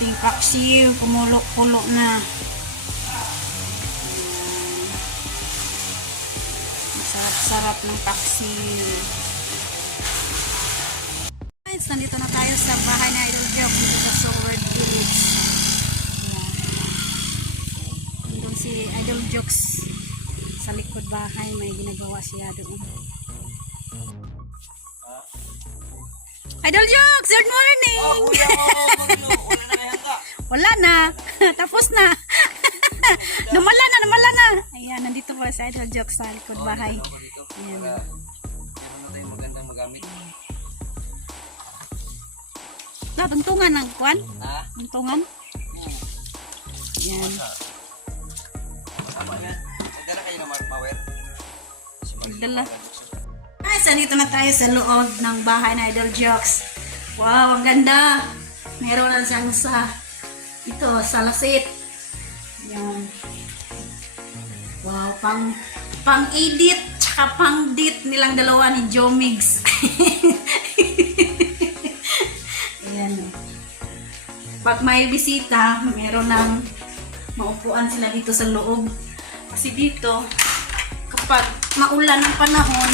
ating paksiw, kumulo-kulo na. Masarap-sarap ng paksiw. Guys, nandito na tayo sa bahay na Idol Jokes dito sa Soward Village. Nandun si Idol Jokes sa likod bahay, may ginagawa siya doon. Idol Jokes, good morning! Wala na. Tapos na. Namala na. Ayan, nandito pa sa Idol Jokes sa likod bahay. Ayan. Magandang magamit. Tuntungan ng kwan? Tuntungan? Ayan. Tama yan. Nagdala kayo ng power? Nagdala. Guys, nandito na tayo sa loob ng bahay na Idol Jokes. Wow, ang ganda. Meron lang siyang ito, salasit. Yan. Wow, pang-edit tsaka pang-dit nilang dalawa ni Jomigs. Ayan. Pag may bisita, meron ng maupuan sila dito sa loob. Kasi dito, kapag maulan ng panahon,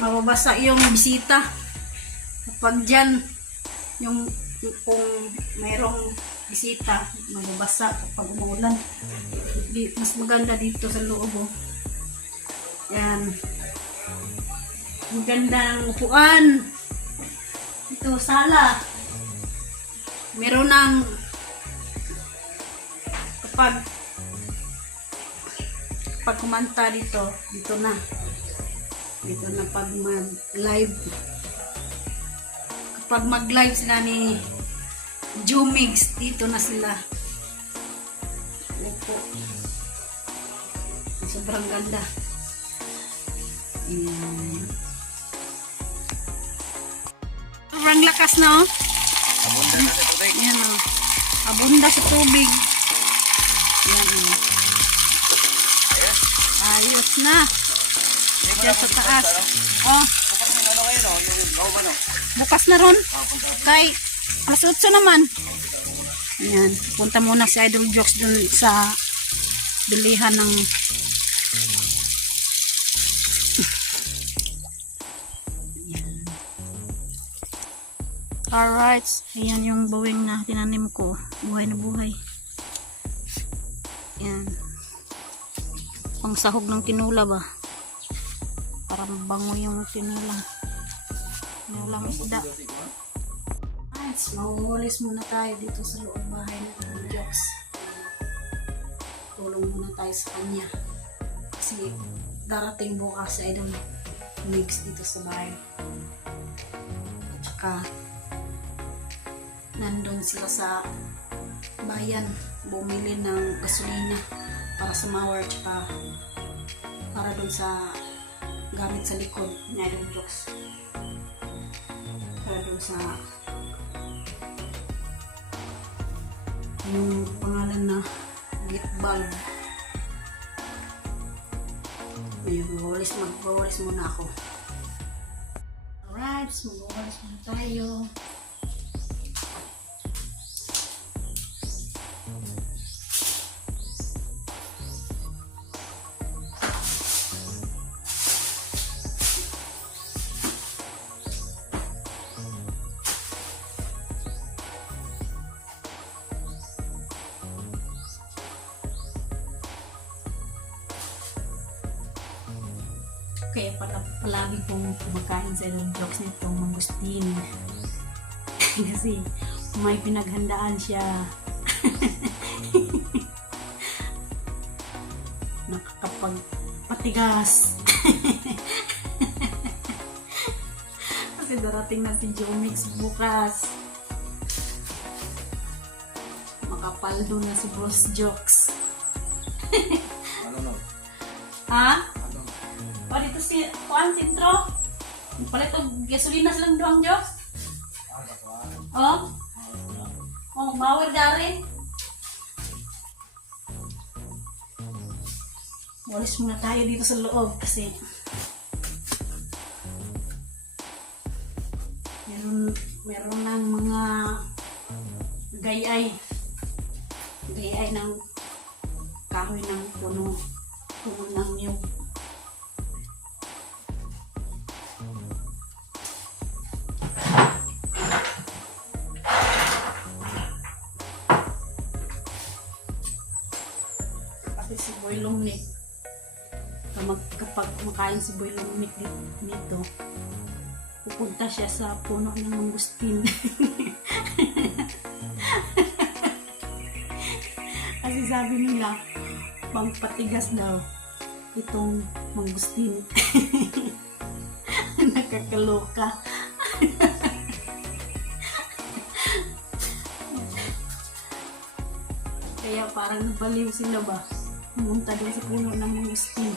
mababasa yung bisita. Kapag dyan, kung mayroong bisita, mababasa kapag umuulan. Mas maganda dito sa loob. Oh. Yan. Magandang upuan. Ito, sala. Meron ng kapag kumanta dito na pag mag-live. Kapag mag-live sila ni Jomigs, dito na sila. Opo. Sobrang ganda. Ayan. Sobrang lakas na, oh. Abunda na sa tubig. Ayan, oh. Abunda sa tubig. Ayan, oh. Ayos. Ayos na. Diyan sa taas. Oh, Bukas na ano kayo, no? Yung gawin, no? bukas na ron. Kay alas 8 naman. Ayan, punta muna si Idol Jokes dun sa bilihan ng alright, ayan yung bawing na tinanim ko, buhay na buhay. Ayan, pang sahog ng tinula ba, para mabango yung tinulang isda. Alright, mahuhulis muna tayo dito sa loob bahay ng Idol Jokes. Tulong muna tayo sa kanya kasi darating bukas sa Idol Mix dito sa bahay. At saka nandun sila sa bayan bumili ng gasolina para sa mower tsaka para dun sa gamit sa likod ni Idol Jokes, para dun sa yung pangalan na gate bulb. Ayun, magwawalis muna ako. Alright, magwawalis muna tayo. Kaya palagi kong kumakain sa Idol Jokes nitong mangustin. Kasi may pinaghandaan siya. Nakakapagpatigas. Kasi darating na si Jomigs bukas. Makapaldo na si Boss Jokes. Ano, no? Ha? O, dito si Juan Sintro. Palit o gasolina silang doang Jokes. O? O, magmawag dari. Walis muna tayo dito sa loob kasi meron ng mga gayay ng kahoy ng puno ng niyog. Pati si Boy Longnik, kapag makain si Boy Longnik dito, pupunta siya sa puno ng mangustin. Kasi sabi nila, pangpatigas daw itong mangustin. Nakakaloka. Kaya parang baliw sila ba? Pumunta doon sa puno ng mangustin.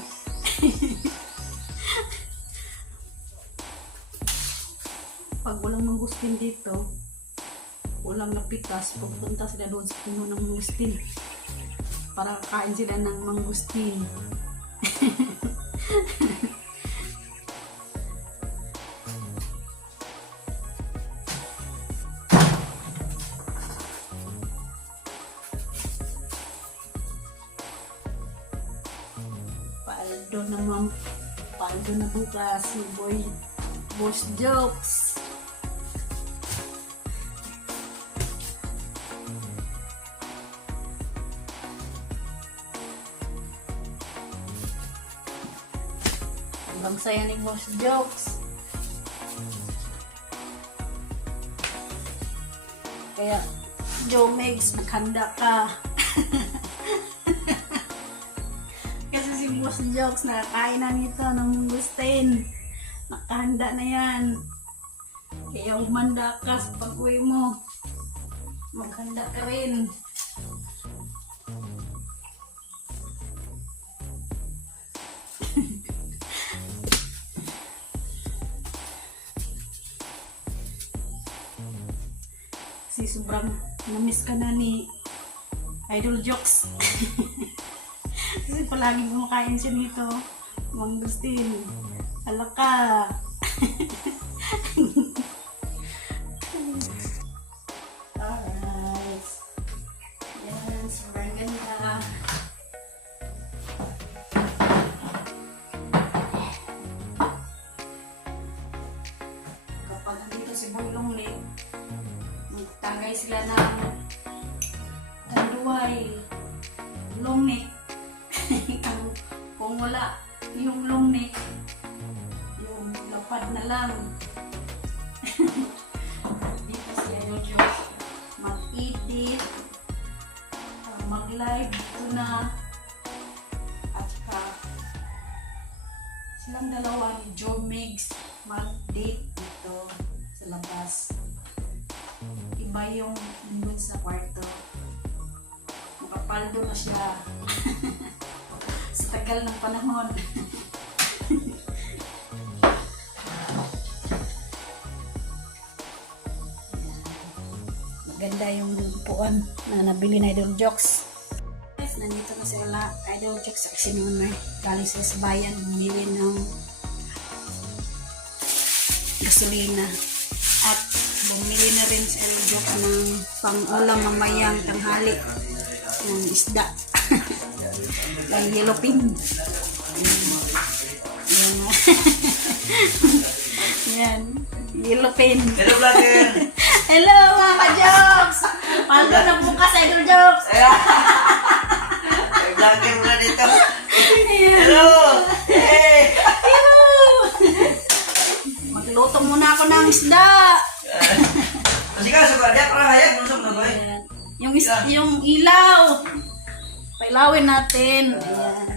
Pag walang mangustin dito, walang napitas, pupunta sila doon sa puno ng mangustin para kain sila ng mangustin. Paldo na bukas si Boss Jokes. Ang saya ni Boss Jokes. Kaya, Joe Megs, naghanda ka. Kasi si Boss Jokes, nakakain na nito ng mangustin. Nakahanda na yan. Kaya umanda ka sa pag-uwi mo. Maghanda ka rin. Kasi sobrang namiss ka na ni Idol Jokes. Kasi palagi kumakain siya nito. Mangustin. Alaka. Alright. Yan, sobrang ganda. Kapag nandito si Boy Longnik, magtagay sila ng kanduay, Longnik. Kung wala yung Longnik, yung lapad na lang. Dito si Idol Jokes mag-edit, mag-live ito na, at saka silang dalawa ni Joe Megs mag-date dito sa labas. Iba yung nandun sa kwarto. Makapaldo na siya. Sa tagal ng panahon. Maganda yung lupuan na nabili na Idol Jokes. Guys, nandito na sila Idol Jokes. Kasi naman may galing sila sa bayan, bumili ng gasolina. At bumili na rin si Idol Jokes ng pang-ulam mamayang tanghali ng isda. Ng yellowfin. Yan. Yellowfin. Hello, vlogger! Hello, mga ka-jokes! Paldo na bukas, Idol Jokes! May vlogger muna dito. Hello! Hey! Magluto muna ako ng isda. Masih ka, suka dia para hayag. Nusok na ba eh? Yung ilaw. Pailawin natin. Ayan.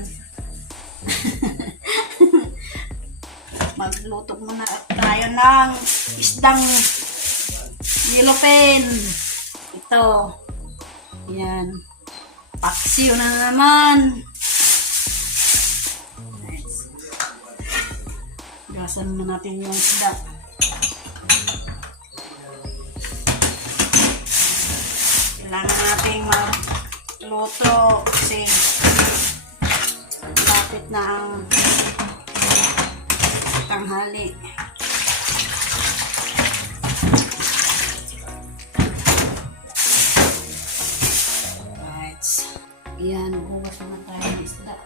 Magluto muna tayo ng isdang yellowfin. Ito. Ayan. Paksiw na naman. Gasan na natin yung isda. Kailangan natin magluto kasi lapit na ang tanghali. Ayan, hugas naman tayo ng isda.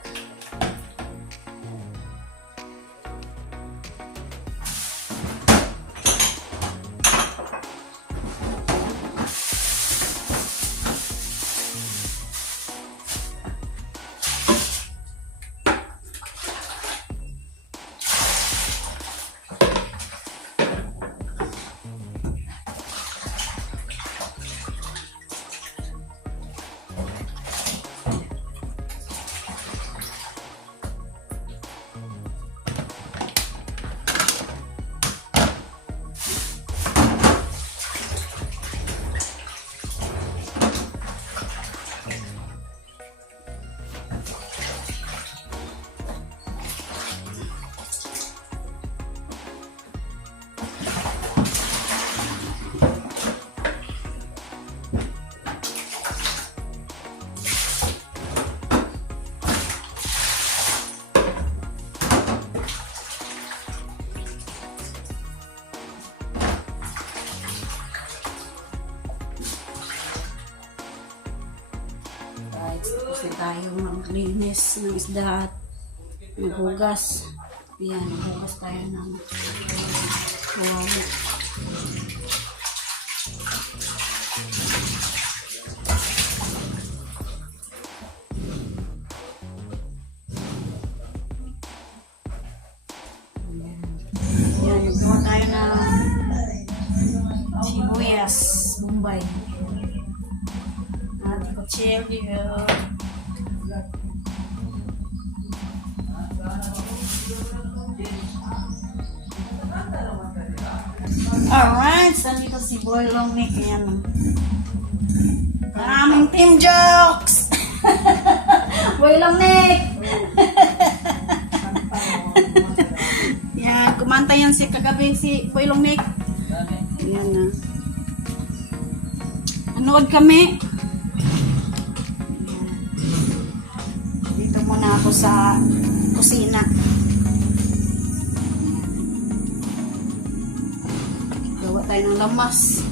Kasi tayo maglinis ng isda at maghugas. Ayan, maghugas tayo ng wawi. Ayan, nagawa tayo ng sibuyas, Bombay. At kutsilyo. Alright, nandito si Boy Longnick. Ayan. Ang aming team jokes! Boy Longnick! Yan, kumanta yan si kagabi si Boy Longnick. Ayan na. Anood kami. Dito muna ako sa kusina. Gawa tayo ng lamas.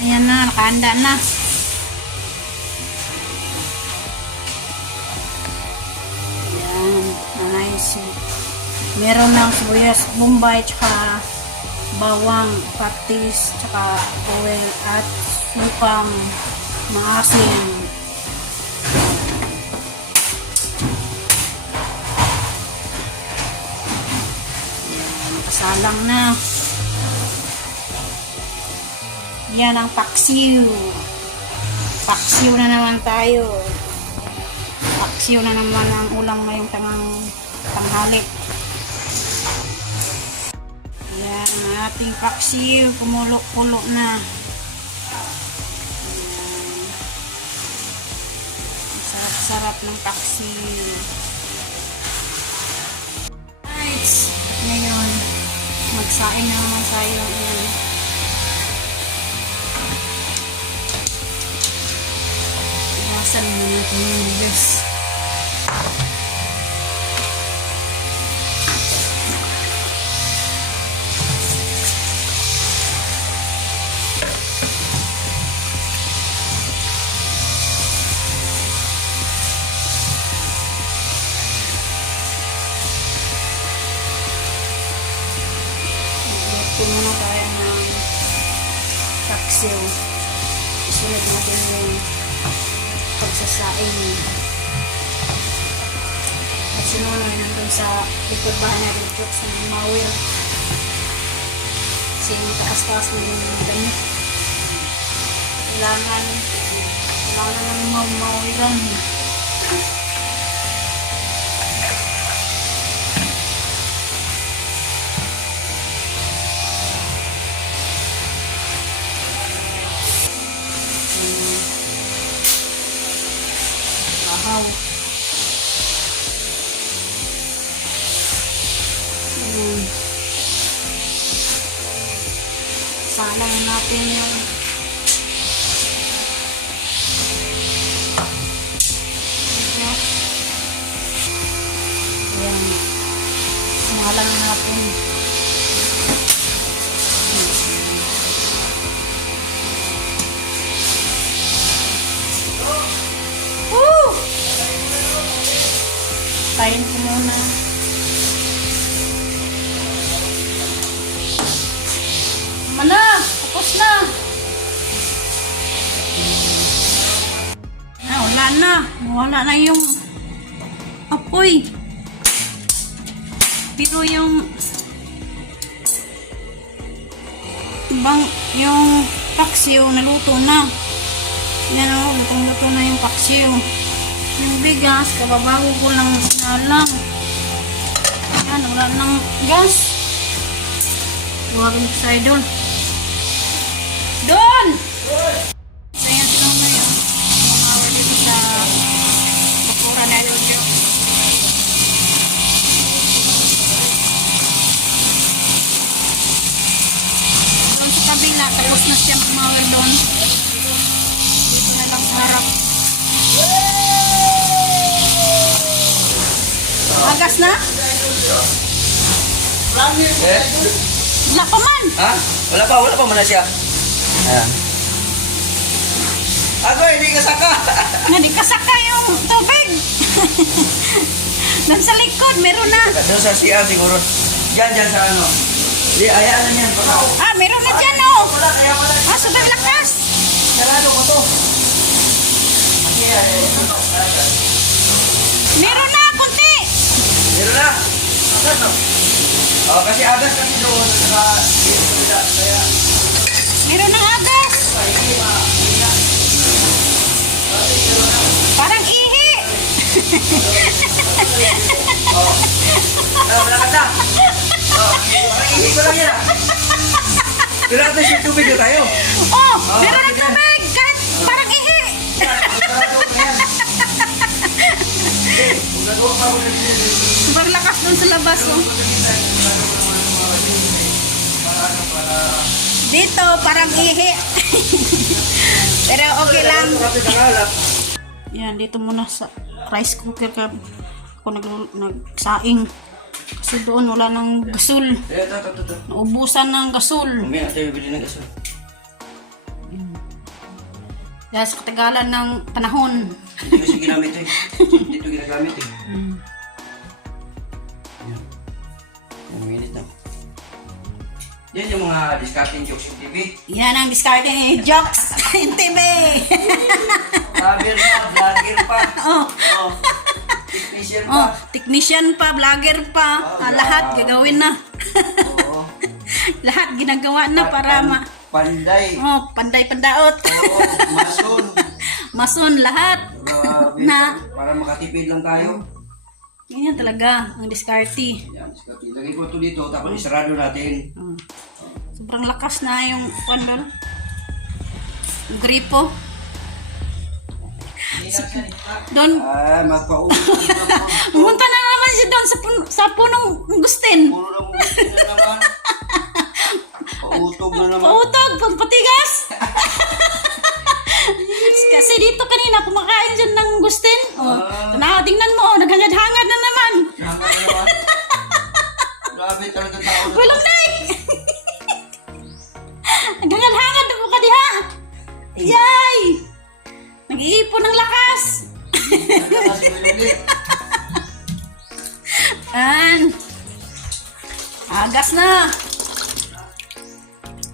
Ayan na, nakahanda na. Ayan, nice. Meron ng sibuyas, Bombay, tsaka bawang, patis, tsaka oil, at lupang maasim. Salang na. Yan ang paksiw. Paksiw na naman tayo. Paksiw na naman ang ulam ngayong tanghali. Yan ang ating paksiw. Kumulo-kulo na. Sarap-sarap ng paksiw. Nice. Ngayon, magsaing na naman tayo. Ayan. Iwasan mo natin yung bigas. Muna tayo ng paksiw. Isunod natin yung pagsasaing. At sinunod natin sa likod bahay natin ito sa mawir. Kasi yung taas-taas na yung damit. Kailangan ng mawiran. Wow. Salang natin yung ayan. Salang natin. Tayin ko muna. Mana, tapos na. Ah, wala na. Wala na yung apoy. Pero yung yung paksiw naluto na. Yan o, luto na yung paksiw. Yung bigas, kababago ko lang sinalang. Yan, wala nang gas. Huwagin ko sa idol. Doon! So yan sila na yun. Makawa dito sa bakura na idol nyo. Doon sa kabila, tapos na siya magmawal doon. Dito na lang sa harap. Agas na? Eh? Wala pa man! Ha? Wala pa muna siya. Ayan. Ako, hindi ka saka. Hindi kasaka yung tubig. Nasa likod, meron na. Doon sa CR siguro. Diyan sa ano. Di, ayaan na yan. Ah, meron na dyan oh. Wala, kaya wala. Ah, sobrang lakas. Sarado ko to. Meron na, konti. Meron na. Agas no? Oh, kasi agas kasi doon. Kaya, Meron na agas. Parang ihi. wala ka na. Oh, hindi ko lang yan. Pero at least yung tubig na tayo. Oh, meron na tubig. Kahit parang ihi. Sobrang lakas doon sa labas oh. Dito, parang ihi. Pero okay lang. Yan, dito muna sa rice cooker ka ako nagsaing. Kasi doon wala nang gasol. Naubusan ng gasol. Mamaya tayo bili ng gasol. Dahil sa katagalan ng panahon. Hindi kasi ginamit eh. Hindi ito ginagamit eh. Yan. Ang minute na. Yan yung mga discarding jokes yung TV. Yan ang discarding jokes in TV. Vlogger pa, vlogger pa. Oh. Oh. Technician pa. Oh, technician pa, vlogger pa. Lahat gagawin na. Oo. Lahat ginagawa na para Panday. Oh, panday-pandaot. Oo, mason. Mason lahat. Grabe. Na. Para makatipid lang tayo. Yan talaga ang discarte. Yan, discarding. Lagay ko ito dito, tapos isarado natin. Sobrang lakas na yung pandol. Yung gripo. Doon, Ay, magpa-uwi na po. pumunta na naman siya doon sa punong gustin. Puro lang uwi na naman. Pautog na naman. Pautog, pagpatigas. Kasi dito kanina kumakain dyan ng gustin. Oh, tingnan mo, oh, naghangad-hangad na naman. Hanggang na naman. Grabe talaga tao na. Walang naik. Naghangad-hangad na po ka diha. Yay! Nag-iipon ng lakas. An. Agas na.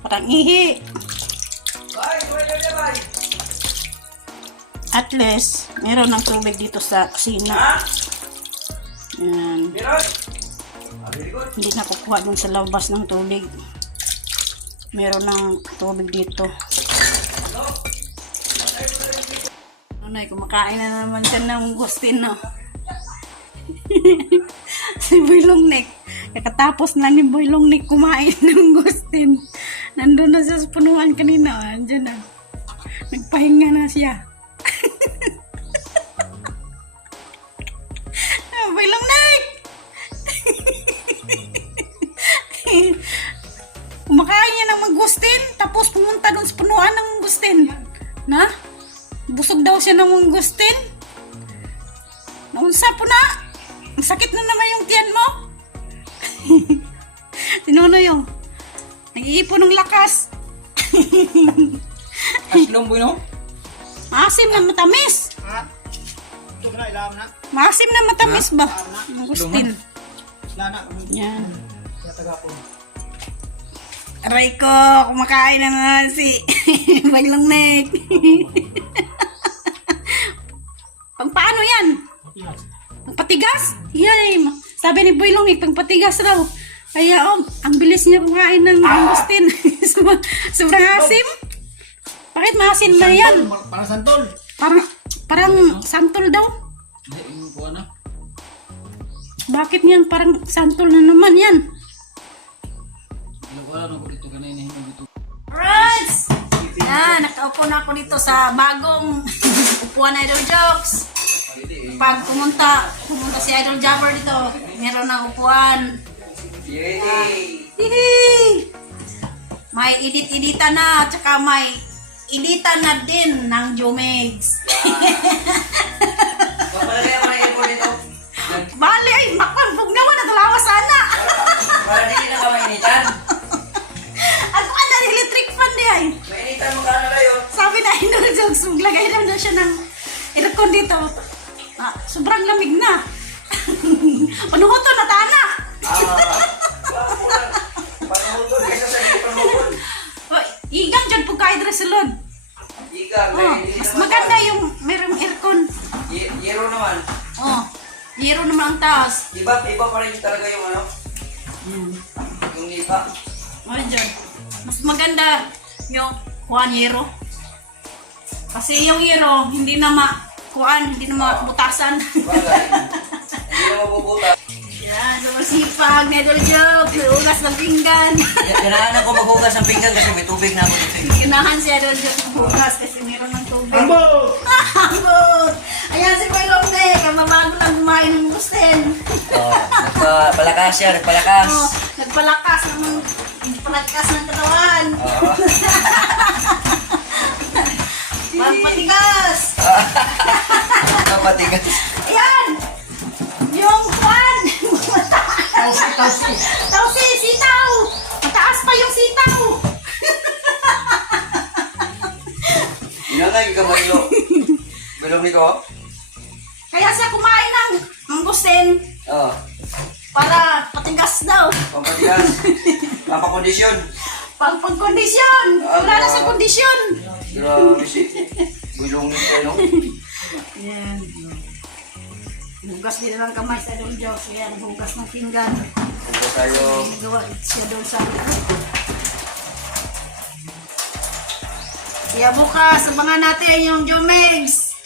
Parang ihi. At least, meron ng tubig dito sa kusina. Yan. Hindi na kukuha dun sa labas ng tubig. Meron ng tubig dito. Nay, kumakain na naman siya ng gustin, no? Si Boy Longnek. Kakatapos na ni Boy Longnek kumain ng gustin. Nandun na siya sa punuan kanina. Andiyan na. Nagpahinga na siya. Boy Longnek! Kumakain niya ng magustin, tapos pumunta doon sa punuan ng gustin. Na? Busog daw siya ng mangustin. Naunsa po na. Ang sakit na naman yung tiyan mo. Tinunoy yung. Nag-iipon ng lakas. Aslong boy no? Asim na matamis. Ha? Ito na Alam na. Maasim na matamis ba? Agustin. Lana. Yan. Taga po. Aray ko, kumakain na naman si Bailong Nek. Paano yan? Pagpatigas? Yay! Sabi ni Bailong Nek, pagpatigas raw. Kaya ang bilis niya kumain ng Agustin. Sobrang asim. Bakit maasim na yan? Para santol. Parang santol daw. Hindi, yung kuha na. Bakit yan? Parang santol na naman yan. Wala na ko dito kanina hinag dito. Alright! Yan, nakaupo na ako dito sa bagong upuan na Idol Jokes. Pag pumunta si Idol Jabber dito, meron ng upuan. Yay! Hihi! May edit-editan na, tsaka may editan na din ng Jomegs. Papalagay ang mga airport dito. Bale, ay, makpambog naman, natulawa sana. Para di na ka mainitan. Ano ka na, electric fan di ay. Mainitan mo ka na kayo. Sabi na Idol Jokes, maglagay lang daw siya ng aircon dito. Sobrang lamig na. Panuhoto na tana. Panahutol kaysa sa hindi panahutol. Igang dyan po kahit resulod. Igang, Mas maganda yung merong aircon. Yero naman. Yero naman ang taas. Iba pa rin talaga yung ano. Yung iba. Dyan. Mas maganda yung kuhan yero. Kasi yung yero, hindi na hindi na mabutasan. Bagay. Hindi na mabubuta. Yan, sumasipag, Idol Jokes, ugas ng pinggan. Kailangan ako maghugas ng pinggan kasi may tubig na ako dito. Ginahan si Idol Jokes maghugas kasi meron ng tubig. Ambot! Ambot! Ayan si Bailong Nek, ang mabago lang kumain ng Agustin. Nagpalakas yan, nagpalakas. Nagpalakas ng katawan. Magpatigas! Napatigas. Ayan! Yung kwan! Tausi. Tausi, sitaw! Mataas pa yung sitaw! Inangay ka ba ilo? Belong nito? Kaya siya kumain ng Agustin Oo. para patigas daw. Pampatigas. Papakondisyon. Pagkondisyon! Wala na sa kondisyon! Grabe si Belong nito, no? Ayan. Hugas din lang kamay sa Idol Jokes. Ayan, hugas ng pinggan. Ito tayo. Gawa siya doon sa kaya bukas, abangan natin yung Jomegs.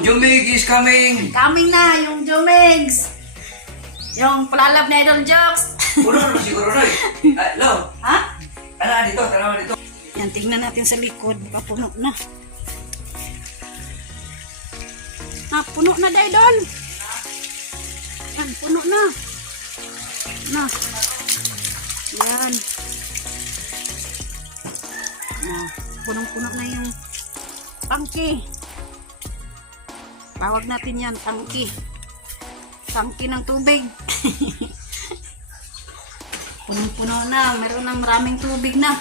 Jumig is coming. Coming na yung Jomegs. Yung palalab na Idol Jokes. Puno na siguro na eh. Lo, Ha? tanawa dito. Yan, tingnan natin sa likod. Baka puno na. Puno na, Idol. Yan, puno na. Yan. Punong-puno na yung tangki. Tawag natin yan, tangki. Tangki ng tubig. Punong-puno na. Meron na maraming tubig na.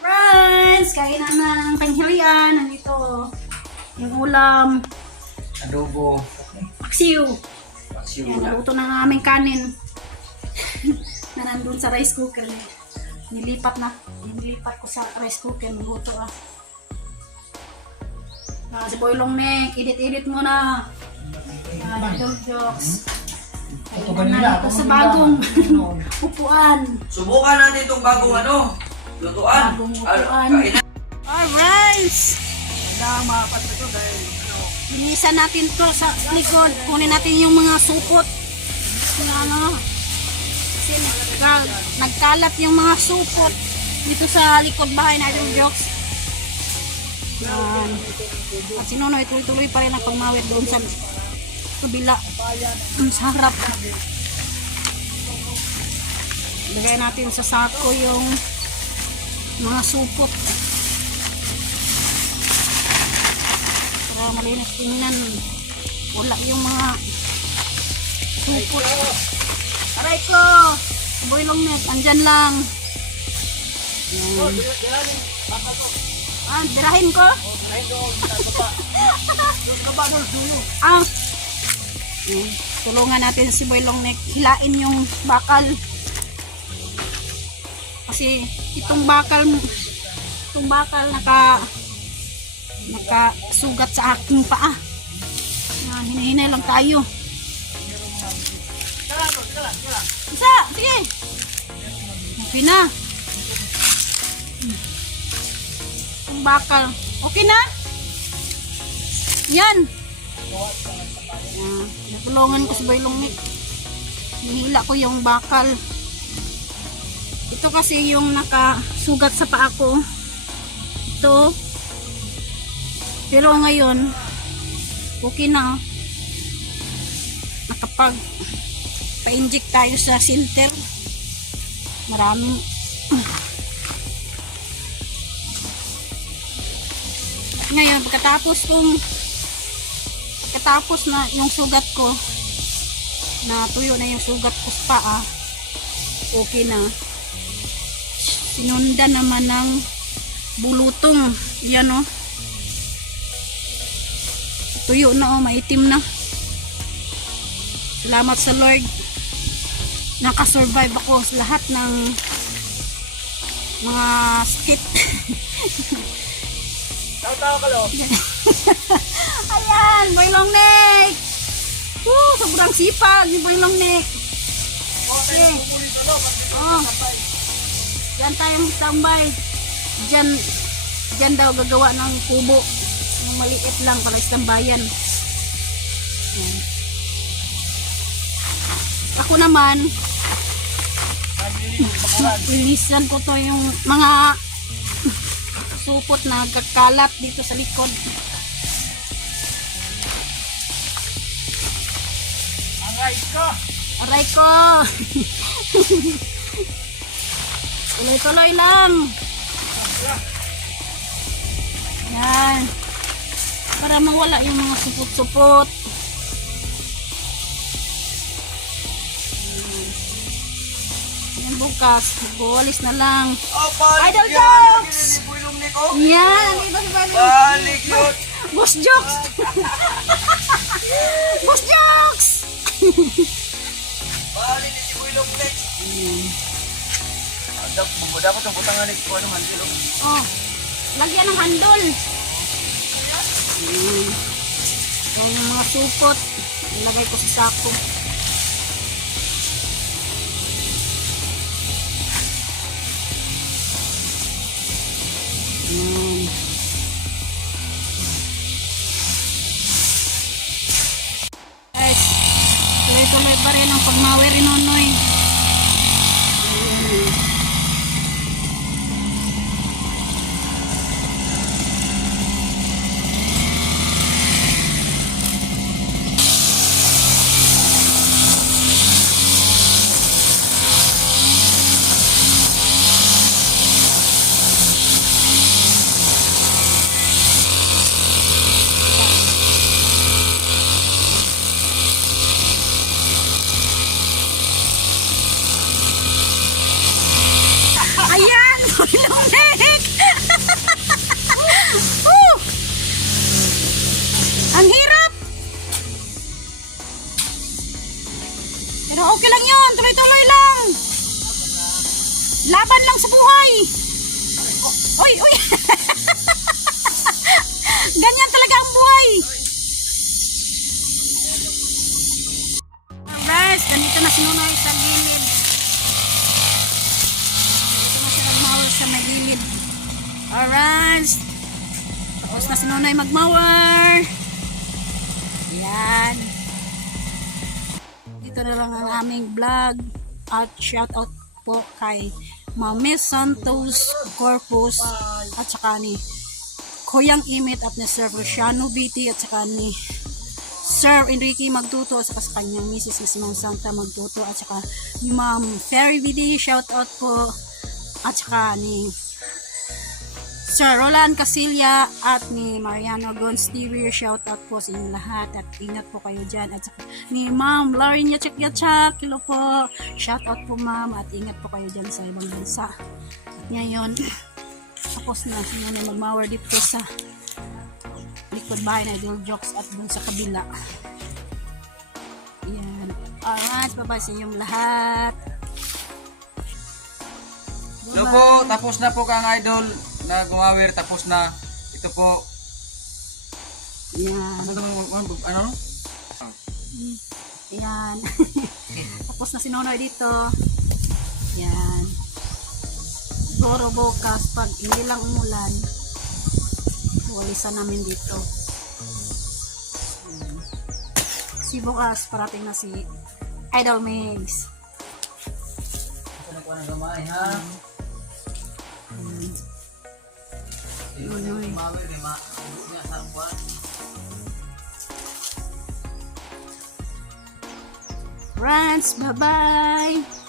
Friends, kain na ng panghilian. Nandito yung ulam. Adobo. Paksiw. Paksiw Yan, na. naluto na ng aming kanin. Na nandun sa rice cooker. Nilipat ko sa rice cooker. Naluto si Bailong Nek, edit mo na. Idol Jokes. Ito Ayan kanila. na, ito sa bagong upuan. Subukan natin itong bagong ano. Lutuan. Bagong upuan. Kainan. Alright! Linisan natin to sa likod. Kunin natin yung mga supot. Yung ano. Kasi nagkalat yung mga supot dito sa likod bahay na Idol Jokes. Yan. At si Nonoy tuloy-tuloy pa rin ang pagmawid doon sa kabila. Sa harap. Lagay natin sa sako yung mga supot. Para malinis tingnan. Wala yung mga supot. Aray ko! Bailong Nek, andyan lang. Yan. Dirahin ko. Ay, doon. Baba. Doon ka ba, doon? Dulo. Tulungan natin si Boy Longneck. Hilain yung bakal. Kasi itong bakal nakasugat sa aking paa. Yan, hinahinay lang tayo. Isa, sige. Okay na. Itong bakal. Okay na? Yan. Natulungan ko si Boy Longneck. Hinihila ko yung bakal. Ito kasi yung nakasugat sa paa ko. Ito. Pero ngayon, okay na. Nakapag-pa-inject tayo sa center. Maraming. Ngayon, pagkatapos na yung sugat ko, na tuyo na yung sugat ko sa paa, okay na. Sinundan naman ng bulutong. Yan o. Tuyo na o, maitim na. Salamat sa Lord. Nakasurvive ako sa lahat ng mga sakit. Tawa ka, lo. Ayan, Boy Longneck. Sobrang sipag ni Boy Longneck. Okay. Oh. Diyan tayong tambay. Diyan daw gagawa ng kubo. Yung maliit lang para istambayan. Ayan. Ako naman, ilisan ko to yung mga supot na kakalat dito sa likod. Aray ko. Tuloy-tuloy lang. Yan. Para mawala yung mga supot-supot. Yan bukas. Buwalis na lang. Idol Jokes! Yan. Nandito si Boy Longneck. Balik yun! Boss Jokes! Boss Jokes! Balik ni si Boy Longneck. Dapat ang butangan ni Kuya ng handle. Oh, lagyan ng handol. Yung mga supot, ilagay ko sa sako. Guys, tuloy-tuloy pa rin ang pagmawi rin Nonoy. Ayan! Boy Longneck! Ang hirap! Pero okay lang yun. Tuloy-tuloy lang. Laban lang sa buhay. Uy, uy! Ganyan talaga ang buhay. Alright, nandito na si Nonoy sa gilid. Sa may gilid. Alright. Tapos na si Nonoy magmawar. Yan. Dito na lang ang aming vlog. At shout out po kay Mami Santos Corpus at saka ni Kuyang Imit at ni Sir Luciano Biti at saka ni Sir Enrique Magtuto at saka sa kanyang misis na si Ma'am Santa Magtuto at saka ni Ma'am Ferry Biti. Shout out po. At saka ni Sir Roland Casilya at ni Mariano Gons TV. Shout out po sa inyong lahat at ingat po kayo dyan. At saka ni Ma'am Lauren Yachak. Hello po. Shout out po ma'am at ingat po kayo dyan sa ibang bansa. At ngayon, ako tapos na. Sino na mag-mower dito sa likod bahay na Idol Jokes at dun sa kabila. Yan. Alright, papasin yung lahat. So po, tapos na po kang idol na gumawir, tapos na. Ito po. Yan. Ano? Yan. Tapos na si Nonoy dito. Yan. Siguro bukas pag hindi lang umulan, walisan namin dito. Yan. Kasi bukas parating na si Idol Migs. Ito na po ng gamay, ha? Ito na yung gumawir, may maubos niya sa buwan. Friends, bye-bye!